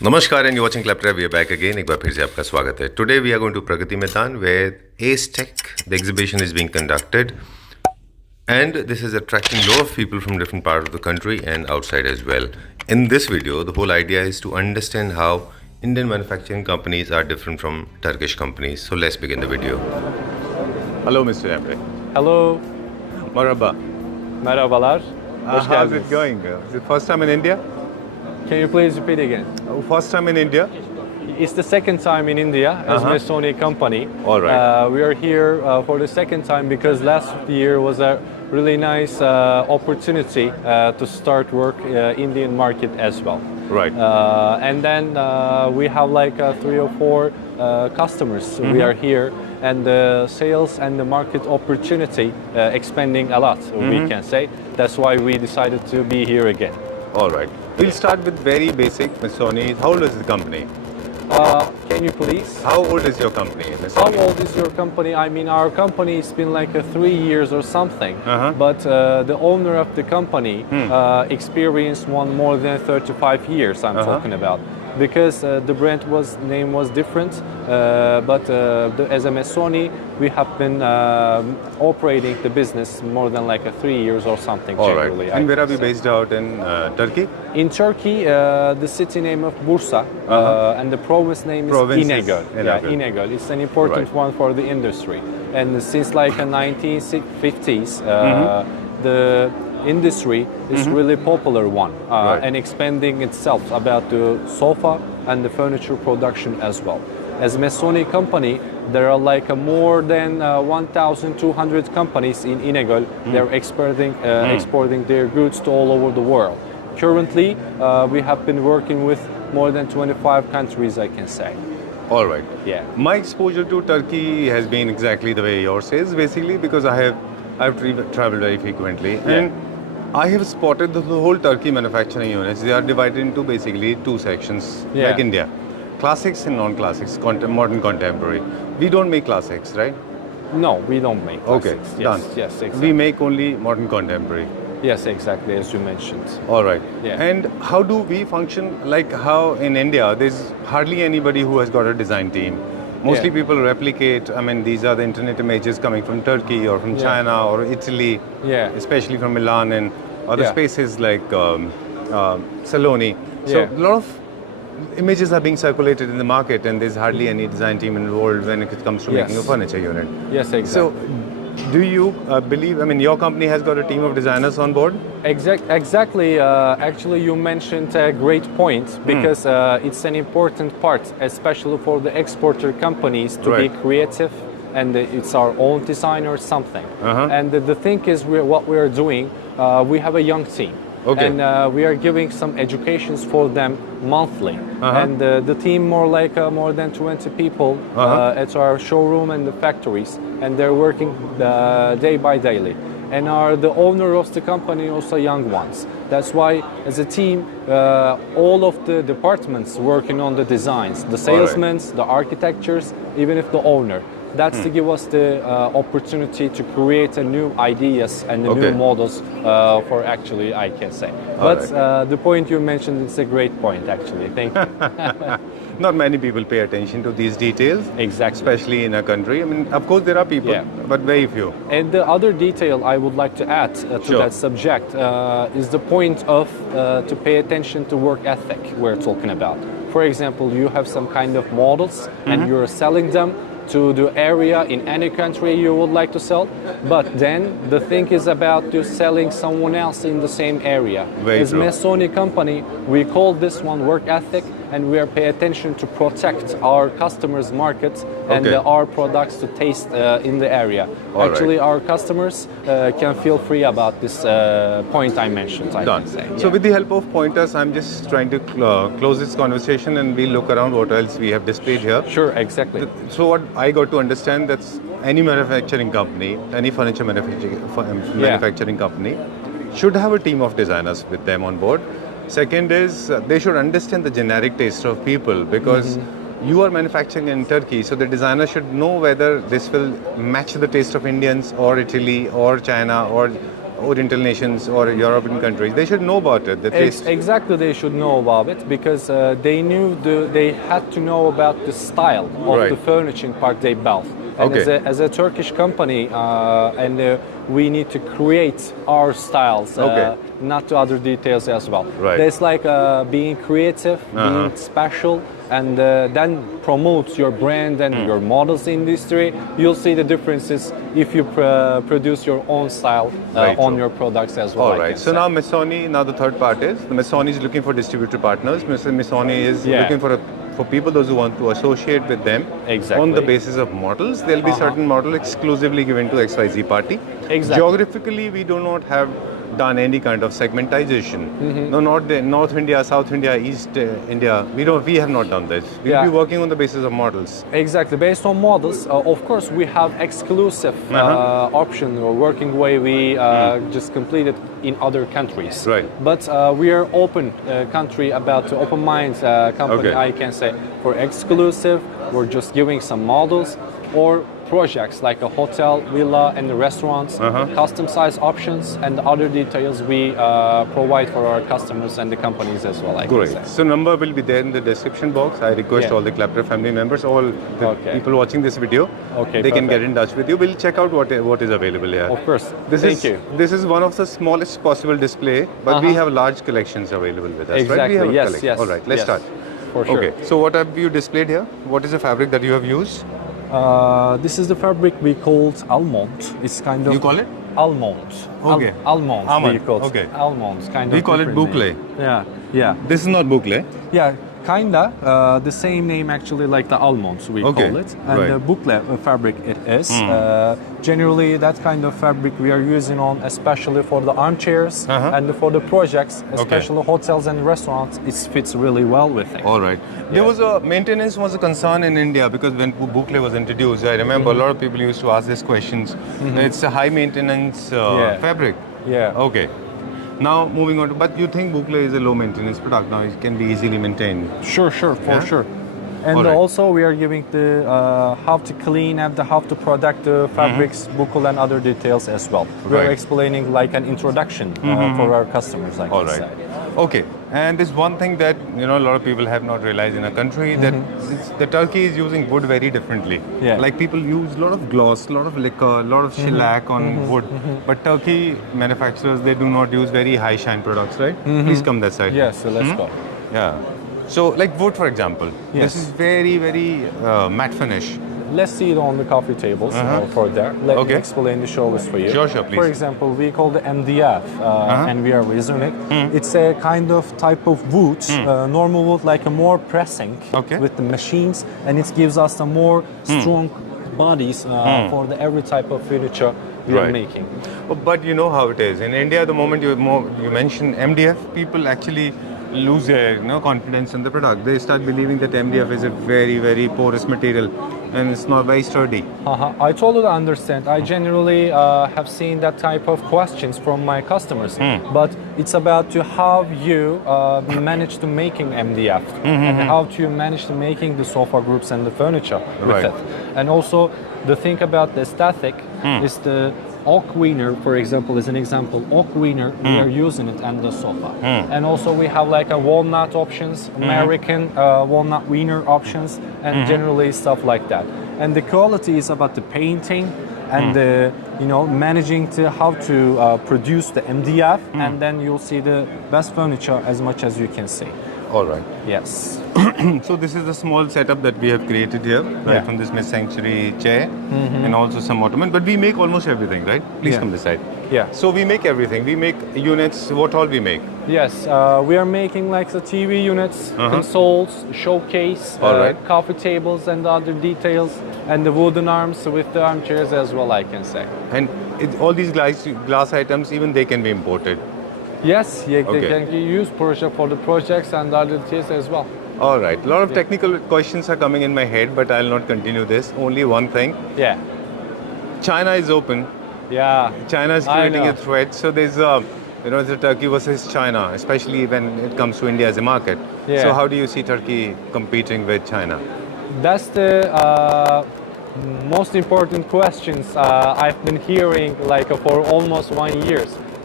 Namaskar and you're watching Claptrap. We are back again. एक बार फिर से आपका स्वागत है. Today we are going to Pragati Maidan where Ace Tech, the exhibition is being conducted. And this is attracting a lot of people from different parts of the country and outside as well. In this video, the whole idea is to understand how Indian manufacturing companies are different from Turkish companies. So let's begin the video. Hello Mr. Emre. Hello, Marhaba. merhabalar. Hoş How's geldiniz. it going? Is it first time in India? Can you please repeat again? First time in India? It's the second time in India as Masoni company. All right. We are here for the second time because last year was a really nice opportunity to start work Indian market as well. Right. And then we have like 3 or 4 customers. We are here, and the sales and the market opportunity expanding a lot. We can say that's why we decided to be here again. All right. We'll start with very basic, Masoni. How old is the company? Can you please? How old is your company, How Masoni? old is your company? I mean, our company has been like 3 years or something, but the owner of the company experienced one more than 35 years. I'm talking about because the brand name was different, but as a Masoni, we have been operating the business more than like 3 years or something. All right. Generally, And I where are we would say. based out in Turkey? In Turkey, the city name of Bursa and the province name is Province is İnegöl. İnegöl. Yeah, İnegöl. It's an important Right. one for the industry. And since like the 1950s, the industry is really popular one Right. and expanding itself about the sofa and the furniture production as well. As Masoni company, there are like more than 1,200 companies in İnegöl. They're exporting their goods to all over the world. Currently, we have been working with more than 25 countries, I can say. All right. Yeah. My exposure to Turkey has been exactly the way yours is, basically, because I've traveled very frequently, and I have spotted the whole Turkey manufacturing units. They are divided into basically 2 sections, Yeah. like India: classics and non-classics, modern, contemporary. We don't make classics, right? No, we don't make Okay, classics. done. Yes, yes, exactly. We make only modern, contemporary. Yes, exactly, as you mentioned. All right. Yeah. And how do we function? Like how in India, there's hardly anybody who has got a design team. Mostly Yeah. people replicate. I mean, these are the internet images coming from Turkey or from China or Italy, Yeah. especially from Milan and other Yeah. spaces like Saloni. So Yeah. a lot of images are being circulated in the market, and there's hardly any design team involved when it comes to making a Yes. furniture unit. Yes, exactly. So, do you believe? I mean, your company has got a team of designers on board. Exactly. Actually, you mentioned a great point because it's an important part, especially for the exporter companies, to Right. be creative, and it's our own design or something. And the thing is, what we are doing, we have a young team. Okay. And we are giving some educations for them monthly. And the team more than 20 people at our showroom and the factories, and they're working day by daily. And the owner of the company also young ones. That's why, as a team, all of the departments working on the designs, the salesmen, the architectures, even if the owner. That's to give us the opportunity to create a new ideas and the Okay. new models for actually, I can say. But the point you mentioned is a great point, actually. Thank you. Not many people pay attention to these details, Exactly. especially in a country. I mean, of course, there are people, Yeah. but very few. And the other detail I would like to add to Sure. that subject is the point of to pay attention to work ethic we're talking about. For example, you have some kind of models and you're selling them to the area in any country you would like to sell, but then the thing is about you selling someone else in the same area. Very As true. Masoni company, we call this one work ethic, and we are pay attention to protect our customers' markets and Okay. our products to taste in the area. All right. Actually, our customers can feel free about this point I mentioned. I Done. can say. So, Yeah. with the help of pointers, I'm just trying to close this conversation, and we'll look around what else we have displayed here. Sure, exactly. So, what I got to understand, that's any manufacturing company, any furniture manufacturing company, should have a team of designers with them on board. Second is they should understand the generic taste of people, because you are manufacturing in Turkey, so the designer should know whether this will match the taste of Indians or Italy or China or Oriental nations or European countries, they should know about it. That Exactly, they should know about it because they had to know about the style of Right. the furniture part they built. And Okay. as a Turkish company, we need to create our styles, Okay. not to other details as well. Right. There's like being creative, being special, and then promote your brand and your models industry. You'll see the differences if you produce your own style Right, on true. your products as well. All I right. can So say. now Missoni, now the third part is the Missoni is looking for distributor partners. Mr. Missoni is Yeah. looking for people those who want to associate with them Exactly. on the basis of models. There'll be certain model exclusively given to XYZ party. Exactly. Geographically, we do not have done any kind of segmentization. No, not the North India, South India, East India. We have not done this. We'll Yeah. be working on the basis of models. Exactly, based on models. Of course, we have exclusive option or working way we just completed in other countries. Right. But we are open country about open minds company. Okay. I can say for exclusive, we're just giving some models or projects like a hotel, villa, and the restaurants, custom size options, and other details we provide for our customers and the companies as well. I can Great. say. So number will be there in the description box. I request Yeah. all the Claptrap family members, all the Okay. people watching this video, Okay, they can get perfect. in touch with you. We'll check out what is available here. Of course. This Thank is you. this is one of the smallest possible display, but we have large collections available with us. Right? Exactly. We have a Yes. collection. Yes. All right. Let's yes. start. For sure. Okay. So what have you displayed here? What is the fabric that you have used? This is the fabric we called almond. It's kind of You call it? almond. Okay. Almond. Almond, We call it. okay. Almonds. Kind We of. call it different boucle. name. Yeah. Yeah. This is not boucle. Yeah. Kinda the same name actually like the almonds we Okay, call it, and right. the boucle fabric it is. Generally, that kind of fabric we are using on especially for the armchairs and for the projects, especially hotels and restaurants. It fits really well with it. All right. There was a maintenance was a concern in India because when boucle was introduced, I remember a lot of people used to ask these questions. It's a high maintenance fabric. Yeah. Okay. Now moving on to, but you think boucle is a low maintenance product now? It can be easily maintained. Sure, for Yeah? sure. And Alright. also we are giving the how to clean and how to protect the fabrics, buckle and other details as well. We are Right. explaining like an introduction for our customers. I All can right. say. Okay. And there's one thing that a lot of people have not realized in a country that the Turkey is using wood very differently. Yeah. Like people use a lot of gloss, a lot of lacquer, a lot of shellac on wood. But Turkey manufacturers they do not use very high shine products, right? Please come that side. Yes, so let's go. Yeah. So like wood, for example, Yes. this is very matte finish. Let's see it on the coffee tables for there. Let me Okay. explain the showers for you. Sure, please. For example, we call the MDF and we are using it. It's a kind of type of wood, normal wood, like a more pressing Okay. with the machines, and it gives us a more strong bodies for the every type of furniture we are Right. making. But you know how it is. In India, the moment you mention MDF, people actually lose their confidence in the product. They start believing that MDF is a very porous material and it's not very sturdy. I totally understand. I generally have seen that type of questions from my customers, but it's about to how you manage to making MDF and how to manage to making the sofa groups and the furniture with Right. it. And also the thing about the aesthetic is the oak weiner, for example, is an example. Oak weiner, we are using it on the sofa. And also we have like a walnut options, American walnut weiner options, and generally stuff like that. And the quality is about the painting and the, managing to how to produce the MDF, and then you'll see the best furniture as much as you can see. All right. Yes. So this is the small setup that we have created here, right Yeah. from this Miss Sanctuary chair and also some ottoman. But we make almost everything, right? Please Yeah. come this side. Yeah. So we make everything. We make units. What all we make? Yes, we are making like the TV units, consoles, showcase, All right. coffee tables and other details, and the wooden arms with the armchairs as well, I can say. And all these glass items, even they can be imported. Yes, yeah, Okay. they can be used for the projects and other details as well. All right. A lot of technical questions are coming in my head, but I'll not continue this. Only one thing. Yeah, China is open. yeah. China is I creating know. a threat. So there's the Turkey versus China, especially when it comes to India as a market. Yeah. So how do you see Turkey competing with China? That's the most important questions I've been hearing like for almost 1 year.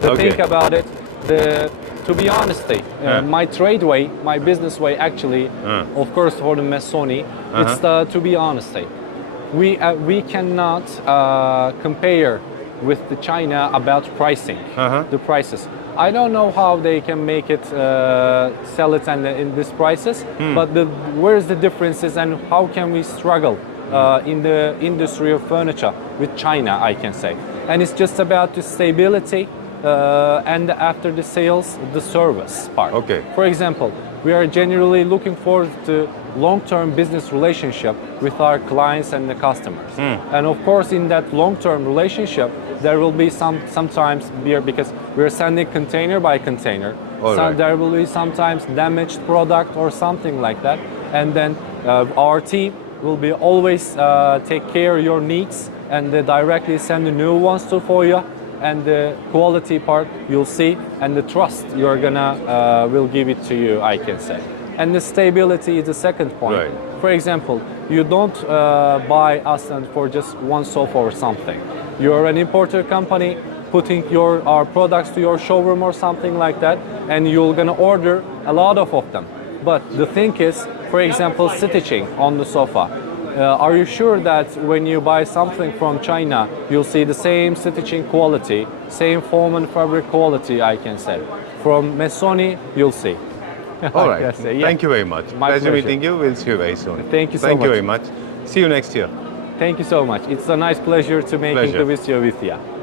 The Okay. think about it, to be honest, my trade way, my business way, actually, of course, for the Messoni, it's to be honest, we cannot compare with the China about pricing, the prices. I don't know how they can make it sell it and in these prices, but where's the differences and how can we struggle in the industry of furniture with China, I can say. And it's just about the stability and after the sales, the service part. Okay. For example, we are generally looking forward to long-term business relationship with our clients and the customers. And of course, in that long-term relationship, there will be sometimes because we're sending container by container. Right. There will be sometimes damaged product or something like that. And then our team will be always take care of your needs and directly send the new ones for you. And the quality part you'll see, and the trust you're gonna will give it to you, I can say. And the stability is the second point. Right. For example, you don't buy us and for just one sofa or something. You're an importer company putting our products to your showroom or something like that, and you're gonna order a lot of them. But the thing is, for example, stitching on the sofa. Are you sure that when you buy something from China, you'll see the same stitching quality, same foam and fabric quality, I can say. From Messoni, you'll see. All right. Yes, yeah. Thank you very much. My Pleasure pleasure. meeting you. We'll see you very soon. Thank you so Thank you much. very much. See you next year. Thank you so much. It's a nice pleasure to making Pleasure. the video with you.